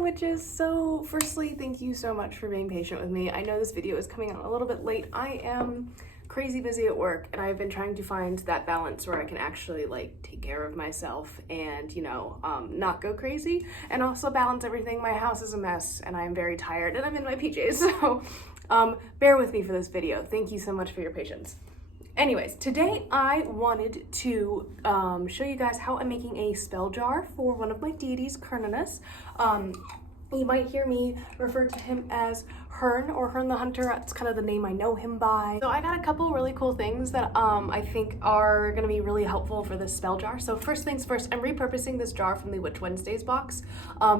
Witches, so firstly, thank you so much for being patient with me. I know this video is coming out a little bit late. I am crazy busy at work and I've been trying to find that balance where I can actually like take care of myself and, you know, not go crazy and also balance everything. My house is a mess and I'm very tired and I'm in my PJs, so bear with me for this video. Thank you so much for your patience. Anyways, today I wanted to show you guys how I'm making a spell jar for one of my deities, Huntress. You might hear me refer to him as Hearn or Hearn the Hunter. That's kind of the name I know him by. So I got a couple really cool things that I think are gonna be really helpful for this spell jar. So first things first, I'm repurposing this jar from the Witch Wednesdays box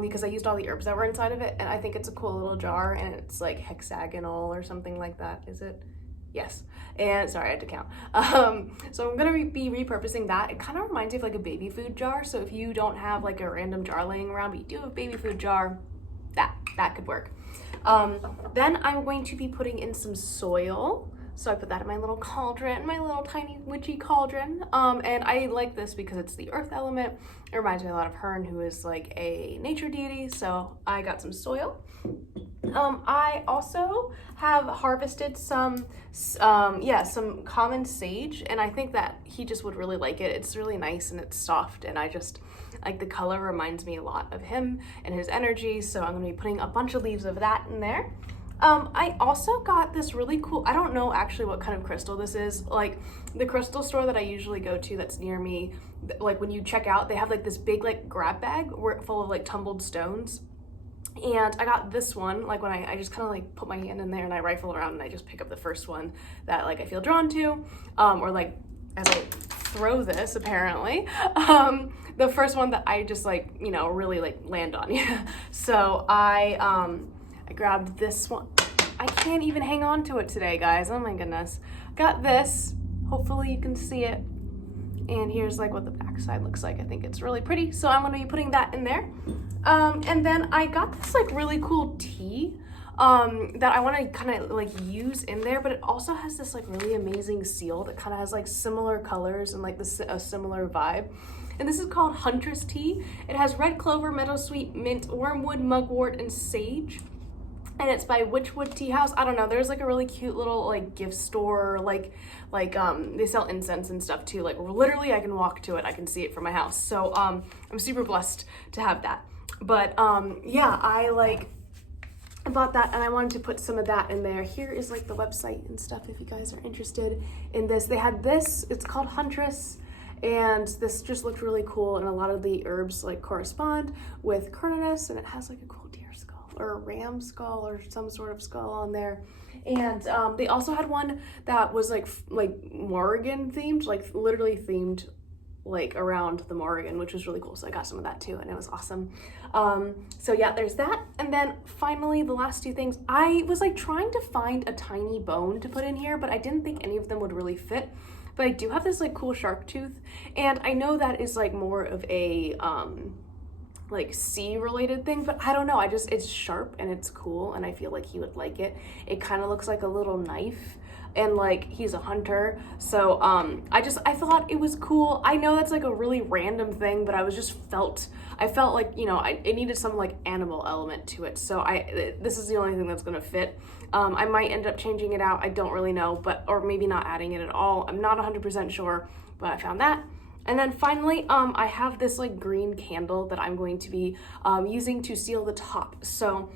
because I used all the herbs that were inside of it, and I think it's a cool little jar, and it's like hexagonal or something like that. Is it? Yes. And sorry, I had to count. So I'm gonna be repurposing that. It kind of reminds me of like a baby food jar. So if you don't have like a random jar laying around, but you do have a baby food jar, that could work. Then I'm going to be putting in some soil. So I put that in my little cauldron, my little tiny witchy cauldron. And I like this because it's the earth element. It reminds me a lot of Hearn, who is like a nature deity. So I got some soil. I also have harvested some common sage, and I think that he just would really like it. It's really nice and it's soft, and I just like the color reminds me a lot of him and his energy, so I'm gonna be putting a bunch of leaves of that in there. I also got this really cool, I don't know actually what kind of crystal this is. Like the crystal store that I usually go to that's near me, like when you check out, they have like this big like grab bag full of like tumbled stones. And I got this one, like when I just kind of like put my hand in there and I rifle around and I just pick up the first one that like I feel drawn to, or like as I throw this apparently, the first one that I just like, you know, really like land on. Yeah. So I grabbed this one. I can't even hang on to it today, guys. Oh my goodness. Got this. Hopefully you can see it. And here's like what the backside looks like. I think it's really pretty. So I'm gonna be putting that in there. And then I got this like really cool tea that I want to kind of like use in there, but it also has this like really amazing seal that kind of has like similar colors and like a similar vibe. And this is called Huntress tea. It has red clover, meadowsweet, mint, wormwood, mugwort, and sage. And it's by Witchwood Tea House. I don't know, there's like a really cute little like gift store, like they sell incense and stuff too. Like literally I can walk to it, I can see it from my house. So I'm super blessed to have that. But yeah, I bought that and I wanted to put some of that in there. Here is like the website and stuff if you guys are interested in this. They had this, it's called Huntress, and this just looked really cool, and a lot of the herbs like correspond with Huntress, and it has like a cool deer skull or a ram skull or some sort of skull on there. And they also had one that was like Morrigan themed, like literally themed like around the Morrigan, which was really cool. So I got some of that too, and it was awesome. So yeah, there's that. And then finally, the last two things, I was like trying to find a tiny bone to put in here, but I didn't think any of them would really fit. But I do have this like cool shark tooth, and I know that is like more of a like sea related thing, but I don't know, it's sharp and it's cool, and I feel like he would like it. It kind of looks like a little knife, and like he's a hunter, so I thought it was cool. I know that's like a really random thing, but I felt like, you know, it needed some like animal element to it, so this is the only thing that's gonna fit. I might end up changing it out, I don't really know, or maybe not adding it at all. I'm not 100% sure, but I found that. And then finally, I have this like green candle that I'm going to be using to seal the top. So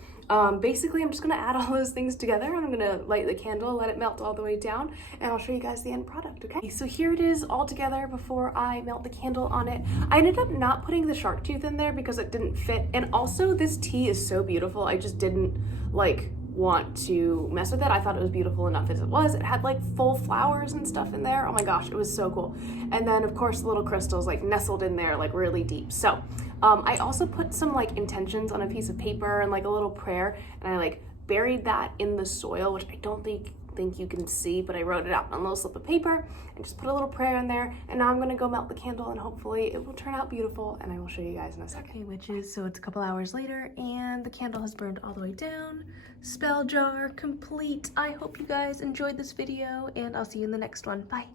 basically I'm just gonna add all those things together. I'm gonna light the candle, let it melt all the way down, and I'll show you guys the end product, okay? So here it is all together before I melt the candle on it. I ended up not putting the shark tooth in there because it didn't fit. And also this tea is so beautiful. I just didn't like want to mess with it. I thought it was beautiful enough as it was. It had like full flowers and stuff in there. Oh my gosh, it was so cool. And then of course the little crystals like nestled in there like really deep. So I also put some like intentions on a piece of paper and like a little prayer, and I like buried that in the soil, which I don't think you can see, but I wrote it out on a little slip of paper and just put a little prayer in there. And now I'm gonna go melt the candle, and hopefully it will turn out beautiful, and I will show you guys in a second. Okay, witches, so it's a couple hours later and the candle has burned all the way down. Spell jar complete. I hope you guys enjoyed this video, and I'll see you in the next one. Bye.